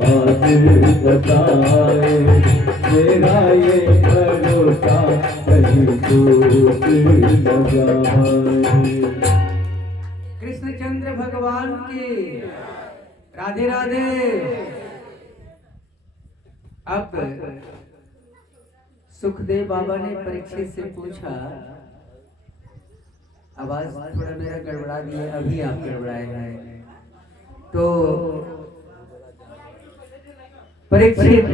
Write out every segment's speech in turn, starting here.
आज बताए मेरा ये भरोसा कहीं टूट न जाए। कृष्णचंद्र भगवान की राधे राधे। अब सुखदेव बाबा ने परीक्षित से पूछा, आवाज थोड़ा मेरा गड़बड़ा दिया, अभी आप गड़बड़ाए हैं। तो परीक्षित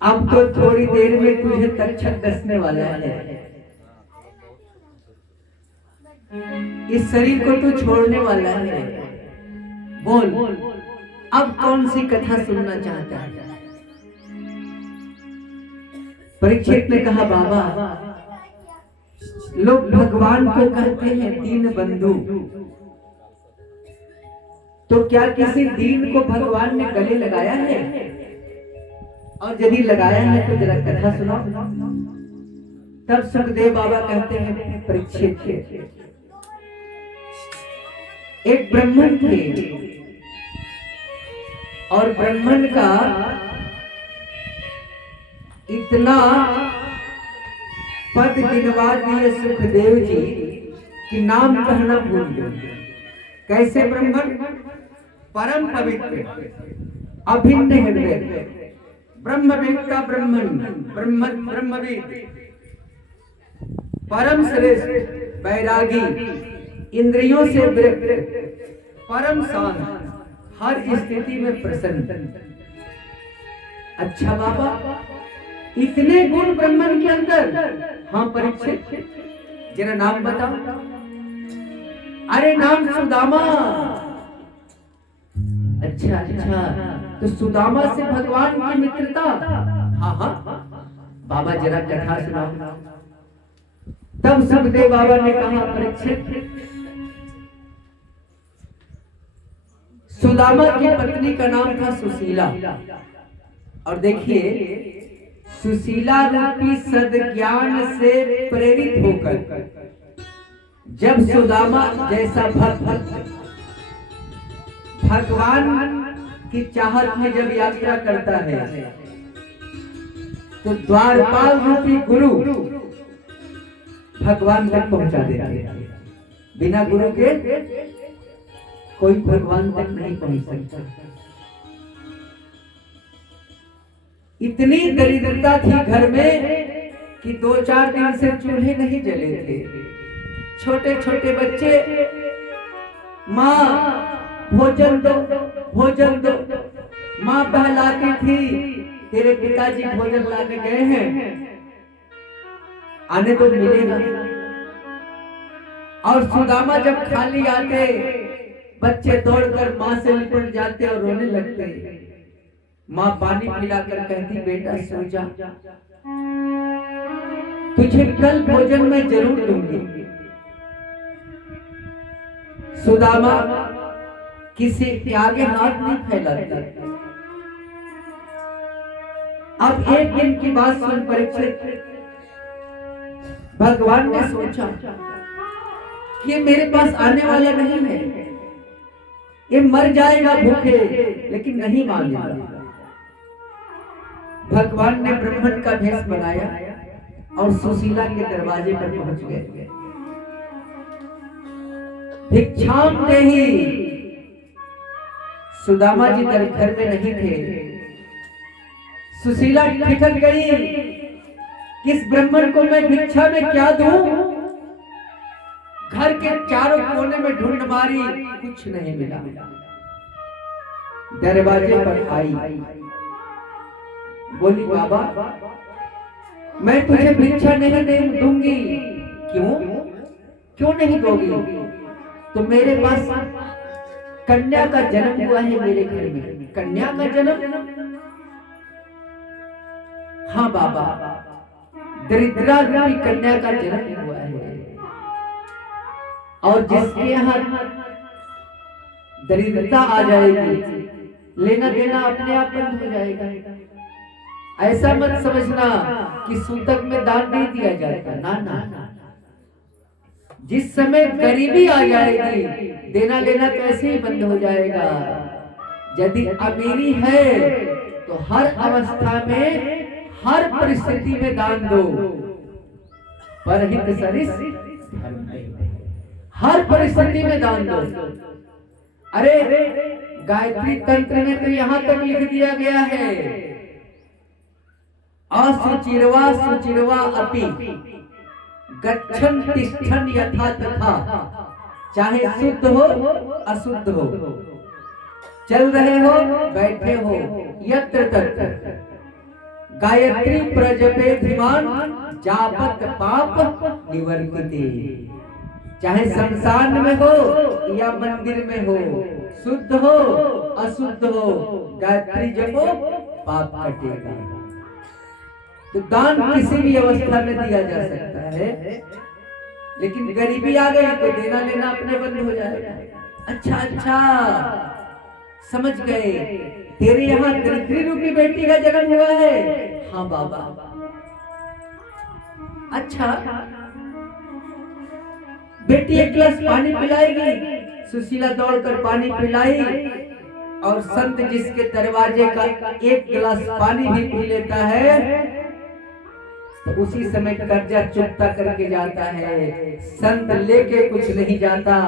अब तो थोड़ी देर में तुझे तक्षक डसने वाला है, इस शरीर को तू छोड़ने वाला है, बोल अब कौन सी कथा सुनना चाहता है। परीक्षित ने कहा, बाबा लोग भगवान को कहते हैं दीन बंधु, तो क्या किसी दीन को भगवान ने गले लगाया है? और यदि लगाया है तो जरा कथा सुनाओ। तब सुखदेव बाबा कहते हैं, परीक्षित एक ब्राह्मण थे और ब्राह्मण का इतना पद गिनवा दिए सुखदेव जी कि नाम कहना भूल गए। कैसे ब्राह्मण? परम पवित्र, अभिन्न हृदय, ब्रह्मवेद का ब्राह्मण, ब्रह्मवेद, परम श्रेष्ठ, बैरागी, इंद्रियों से विरक्त, परम शांत, हर स्थिति में प्रसन्न। अच्छा बाबा, इतने गुण ब्राह्मण के अंदर? हाँ परीक्षित, जरा नाम बताओ। अरे नाम सुदामा। अच्छा अच्छा, तो सुदामा से भगवान की मित्रता? हाँ हाँ बाबा, जरा कथा सुनाओ। तब सुखदेव बाबा ने कहा, परीक्षित सुदामा की पत्नी का नाम था सुशीला। और देखिए, सुशीला रूपी सद्ज्ञान से प्रेरित होकर जब सुदामा जैसा भक्त भगवान की चाहत में जब यात्रा करता है, तो द्वारपाल रूपी गुरु भगवान तक पहुंचा देता है। बिना गुरु के कोई भगवान तक नहीं पहुंच सकता। इतनी दरिद्रता थी घर में कि 2-4 दिन से चूल्हे नहीं जले थे। छोटे छोटे बच्चे, माँ भोजन दो, भोजन दो। माँ बहलाती थी, तेरे पिताजी भोजन लाने गए हैं, आने तो मिलेगा। और सुदामा जब खाली आते, बच्चे दौड़कर माँ से लिपट जाते और रोने लगते। माँ पानी पिलाकर कहती, बेटा सो जा, तुझे कल भोजन में जरूर दूंगी। सुदामा किसी के आगे हाथ नहीं फैलाता। अब एक दिन की बात सुन परीक्षित, भगवान ने सोचा कि मेरे पास आने वाला नहीं है, ये मर जाएगा भूखे, लेकिन नहीं मानेगा। भगवान ने ब्राह्मण का भेष बनाया और सुशीला के दरवाजे पर पहुंच गए। भिक्षाम देहि, सुदामा जी घर में नहीं थे। सुशीला ठिठक गई, किस ब्राह्मण को मैं भिक्षा में क्या दूं? घर के चारों कोने में ढूंढ मारी, कुछ नहीं मिला। दरवाजे पर आई, बोली, बाबा मैं तुझे भिक्षा नहीं दूंगी। क्यों? क्यों नहीं दोगी? तो मेरे पास कन्या का जन्म हुआ है मेरे घर में। कन्या का जन्म? हाँ बाबा, दरिद्रा रूपी कन्या का जन्म हुआ है, और जिसके यहाँ दरिद्रता आ जाएगी, लेना देना अपने आप बंद हो जाएगा। ऐसा मत समझना कि सूतक में दान नहीं दिया जाता, ना ना। जिस समय गरीबी आ जाएगी, देना लेना कैसे ही बंद हो जाएगा। यदि अमीरी है तो हर अवस्था में, हर परिस्थिति में दान दो। परहित सरिस धर्म नहीं, हर परिस्थिति में दान दो। अरे गायत्री तंत्र में तो यहाँ तक लिख दिया गया है, असुचिरवा सुचिरवा अपि गच्छन तिष्ठन यथा तथा, चाहे शुद्ध हो अशुद्ध हो, चल रहे हो बैठे हो, यत्र तत्र गायत्री प्रजपे धीमान जापत पाप निवर्तिते। चाहे संसार में हो या मंदिर में हो, शुद्ध हो अशुद्ध हो, गायत्री जपो पाप कटेगा। तो दान किसी भी अवस्था में दिया जा सकता है, लेकिन गरीबी आ गई तो देना लेना अपने बंद हो जाएगा। अच्छा अच्छा समझ गए, तेरे यहाँ दरिद्री रूपी बेटी का जन्म हुआ है। हाँ बाबा। अच्छा, बेटी एक गिलास पानी पिलाएगी। सुशीला दौड़कर पानी पिलाई और संत जिसके दरवाजे का एक गिलास पानी भी पी लेता है तो उसी समय कर्जा चुकता करके जाता है। संत लेके कुछ नहीं जाता,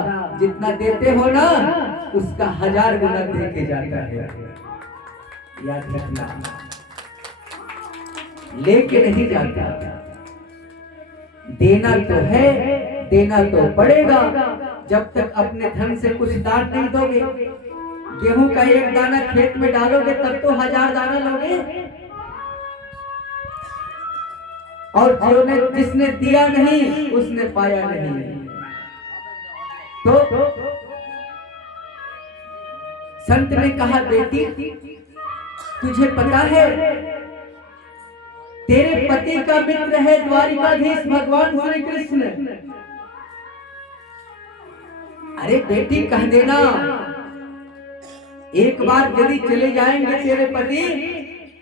जितना देते हो ना उसका 1000 गुना दे के जाता है। याद रखना, लेके नहीं जाता, देना तो है, देना तो पड़ेगा। जब तक अपने धन से कुछ दान नहीं दोगे, गेहूं का एक दाना खेत में डालोगे तब तो 1000 दाना लोगे। और जिसने दिया नहीं उसने पाया नहीं। तो संत ने कहा, बेटी तुझे पता है तेरे पति का मित्र है द्वारिकाधीश भगवान श्री कृष्ण। अरे बेटी कह देना, एक बार यदि चले जाएंगे तेरे पति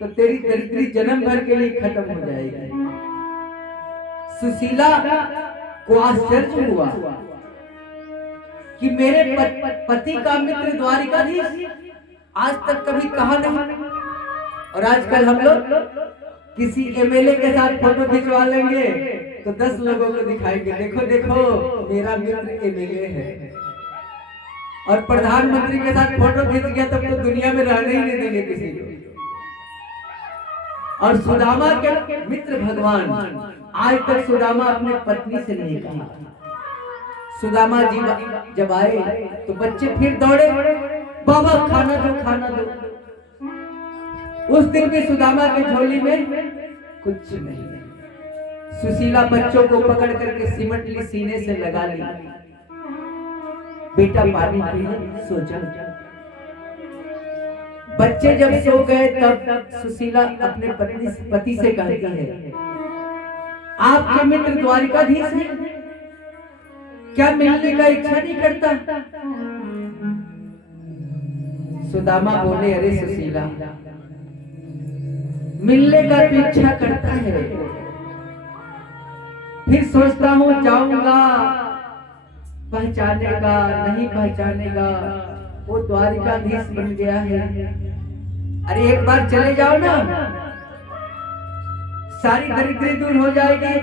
तो तेरी दरिद्री जन्म भर के लिए खत्म हो जाएगी। सुशीला को आश्चर्य हुआ कि मेरे पति का मित्र द्वारिकाधीश, आज तक कभी कहा नहीं। और आजकल हम लोग किसी एमएलए के साथ फोटो खिंचवा लेंगे तो 10 लोगों को दिखाएंगे, देखो देखो मेरा मित्र एमएलए है। और प्रधानमंत्री के साथ फोटो खींच गया तब तो दुनिया में रहने ही नहीं देंगे किसी को। और सुदामा के मित्र भगवान, आज तक सुदामा अपने पत्नी से नहीं कहा। सुदामा जी जब आए तो बच्चे फिर दौड़े, बाबा खाना दो खाना दो। उस दिन भी सुदामा की झोली में कुछ नहीं। सुशीला बच्चों को पकड़ करके सिमट ली, सीने से लगा ली, बेटा पानी पी, सो जा। बच्चे जब सो गए तब सुशीला अपने पति से कहती है, आपके मित्र द्वारिकाधीश हैं, क्या मिलने का इच्छा नहीं करता? सुदामा बोले, अरे सुशीला, मिलने का तो इच्छा करता है, फिर सोचता हूं जाऊंगा, पहचानेगा नहीं पहचानेगा, वो द्वारिकाधीश बन गया है। अरे एक बार चले जाओ ना, सारी दरिद्री दूर हो जाएगी।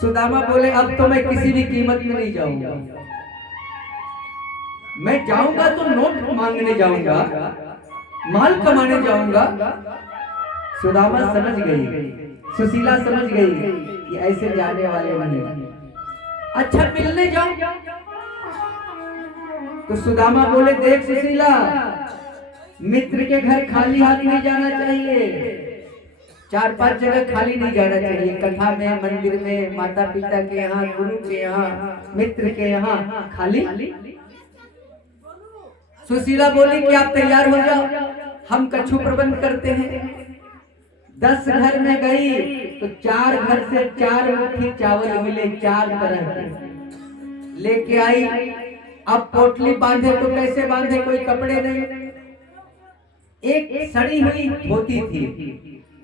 सुदामा बोले, अब तो मैं किसी भी कीमत में नहीं जाऊंगा। मैं जाऊंगा तो नोट मांगने जाऊंगा, माल कमाने जाऊंगा। सुदामा समझ गई, सुशीला समझ गई कि ऐसे जाने वाले नहीं। अच्छा मिलने जाओ। तो सुदामा बोले, देख सुशीला, मित्र के घर खाली हाथ नहीं जाना चाहिए। 4-5 जगह खाली नहीं जाना चाहिए, कथा में, मंदिर में, माता पिता के यहाँ, गुरु के यहाँ, मित्र के यहाँ खाली। सुशीला बोली कि आप तैयार हो जाओ, हम कछु प्रबंध करते हैं। 10 घर में गई तो 4 घर से 4 मुट्ठी चावल मिले, 4 तरह के लेके आई। अब पोटली बांधे तो कैसे बांधे, कोई कपड़े नहीं। एक सड़ी हुई धोती थी,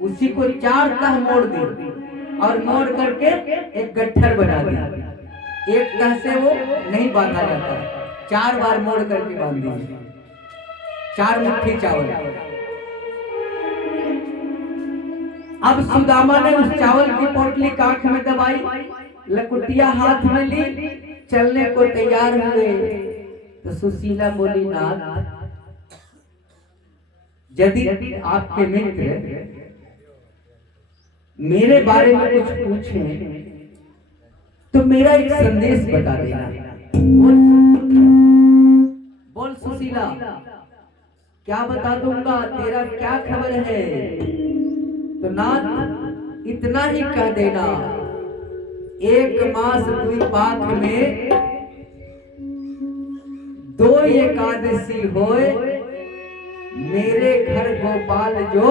उसी को 4 तह मोड़ दी और मोड़ करके एक गट्ठर बना दिया। एक तह से वो नहीं बांधा जाता, 4 बार मोड़ करके बांध दी। 4 मुट्ठी चावल। अब सुदामा ने उस चावल की पोटली कांख में दबाई, लकुटिया हाथ में ली, चलने को तैयार हुए तो सुशीला बोली, नाथ यदि आपके मित्र मेरे बारे में कुछ पूछें तो मेरा एक संदेश बता देना। बोल सुशीला, क्या बता दूंगा, तेरा क्या खबर है? तो नाथ इतना ही कह देना, 1 मास द्विपाक में 2 एकादशी होए, मेरे घर गोपाल जो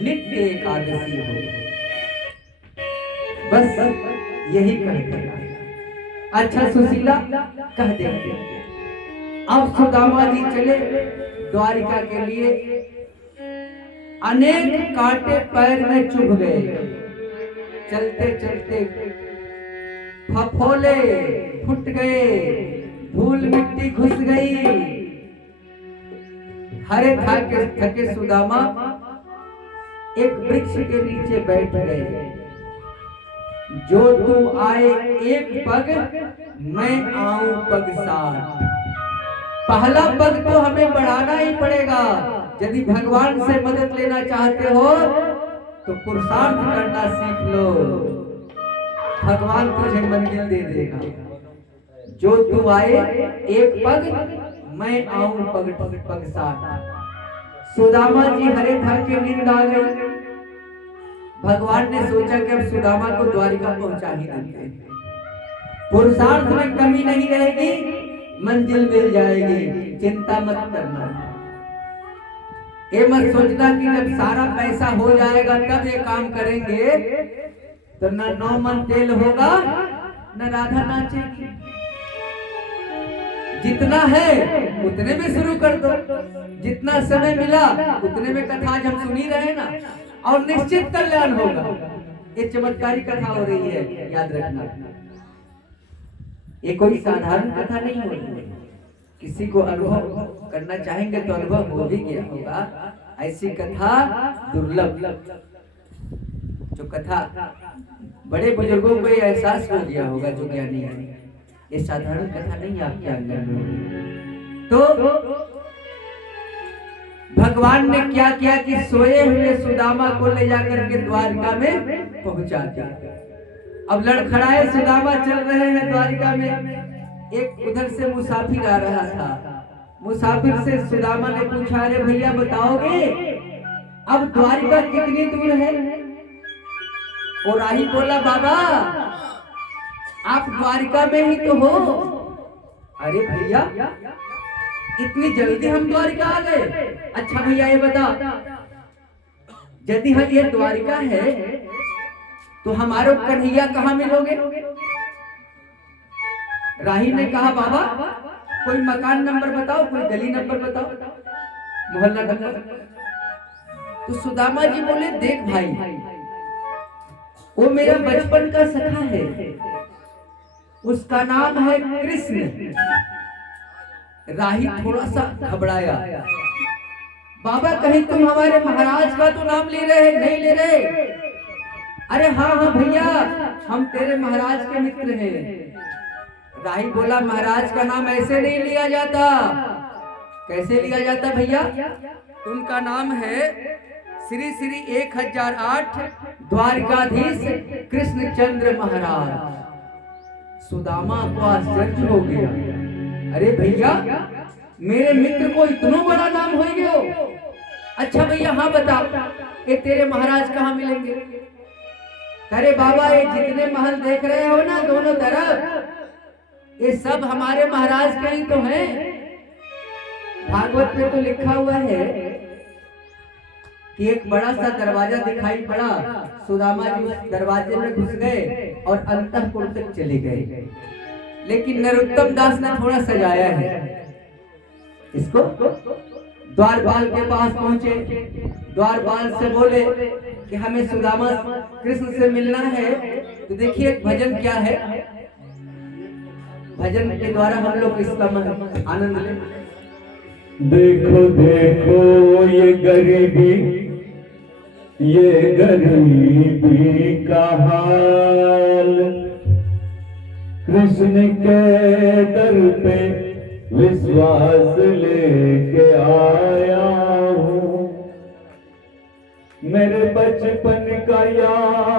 नित्य एकादशी हो। बस यही कह देना। अच्छा सुशीला, कह देंगे। अब सुदामा जी चले द्वारिका के लिए। अनेक कांटे पैर में चुभ गए, चलते चलते फफोले फूट गए, धूल मिट्टी घुस गई। हरे थके सुदामा एक वृक्ष के नीचे बैठ गए। जो तू आए एक पग, मैं आऊं पग 7। पहला पग तो हमें बढ़ाना ही पड़ेगा। यदि भगवान से मदद लेना चाहते हो तो पुरुषार्थ करना सीख लो, भगवान तुझे मंजिल दे देगा। जो तू आए एक पग, मैं आऊं पग 7। सुदामा जी हरे थक के नींद आ गई। भगवान ने सोचा कि अब सुदामा को द्वारिका पहुंचा ही देते हैं, पुरुषार्थ में कमी नहीं रहेगी, मंजिल मिल जाएगी, चिंता मत करना। ये मत सोचना कि जब सारा पैसा हो जाएगा तब ये काम करेंगे, तो न 9 मन तेल होगा न राधा नाचेगी। जितना है उतने में शुरू कर दो, जितना समय मिला उतने में कथा आज हम सुन ही रहे ना, और निश्चित कल्याण होगा। ये चमत्कारी कथा हो रही है, याद रखना। ये कोई साधारण कथा नहीं हो रही है। किसी को अनुभव करना चाहेंगे तो अनुभव हो भी गया होगा। ऐसी कथा दुर्लभ, जो कथा बड़े बुजुर्गों को ये एहसास हो गया होगा, जो ज्ञानी है। ये साधारण कथा नहीं आपके अंदर में। तो भगवान ने क्या किया कि सोए हुए सुदामा को ले जाकर के द्वारिका में पहुंचा दिया। अब लड़खड़ाए सुदामा चल रहे हैं द्वारिका में। एक उधर से मुसाफिर आ रहा था। मुसाफिर से सुदामा ने पूछा, अरे भैया बताओगे अब द्वारिका कितनी दूर है? और राही बोला, बाबा आप द्वारिका में ही तो हो। अरे भैया इतनी जल्दी हम द्वारिका आ गए? अच्छा भैया ये बता, यदि हम ये द्वारिका है तो हमारे कन्हैया कहाँ मिलोगे? राही ने कहा, बाबा कोई मकान नंबर बताओ, कोई गली नंबर बताओ, मोहल्ला नंबर। तो सुदामा जी बोले, देख भाई वो मेरा बचपन का सखा है, उसका नाम है कृष्ण। राही थोड़ा सा घबराया, बाबा कहीं तुम हमारे महाराज का तो नाम ले रहे? नहीं ले रहे। अरे हाँ हाँ भैया हम तेरे महाराज के मित्र हैं। राही बोला, महाराज का नाम ऐसे नहीं लिया जाता। कैसे लिया जाता भैया? उनका नाम है श्री श्री 1008 द्वारिकाधीश कृष्णचंद्र महाराज। सुदामा को आश्चर्य हो गया, अरे भैया मेरे मित्र को इतना बड़ा नाम हो गया। अच्छा भैया हाँ बता, ये तेरे महाराज कहाँ मिलेंगे? अरे बाबा ये जितने महल देख रहे हो ना दोनों तरफ, ये सब हमारे महाराज के ही तो हैं। भागवत में तो लिखा हुआ है कि एक बड़ा सा दरवाजा दिखाई पड़ा, सुदामा जी उस दरवाजे में घुस गए और अंतःपुर तक चले गए। लेकिन नरोत्तम दास ने थोड़ा सजाया है इसको। द्वारपाल के पास पहुंचे, द्वारपाल से बोले कि हमें सुदामा कृष्ण से मिलना है। तो देखिए भजन क्या है, भजन के द्वारा हम लोग इसका आनंद लें। देखो देखो ये गरीबी का हाल, कृष्ण के दर पे विश्वास लेके आया हूँ। मेरे बचपन का यार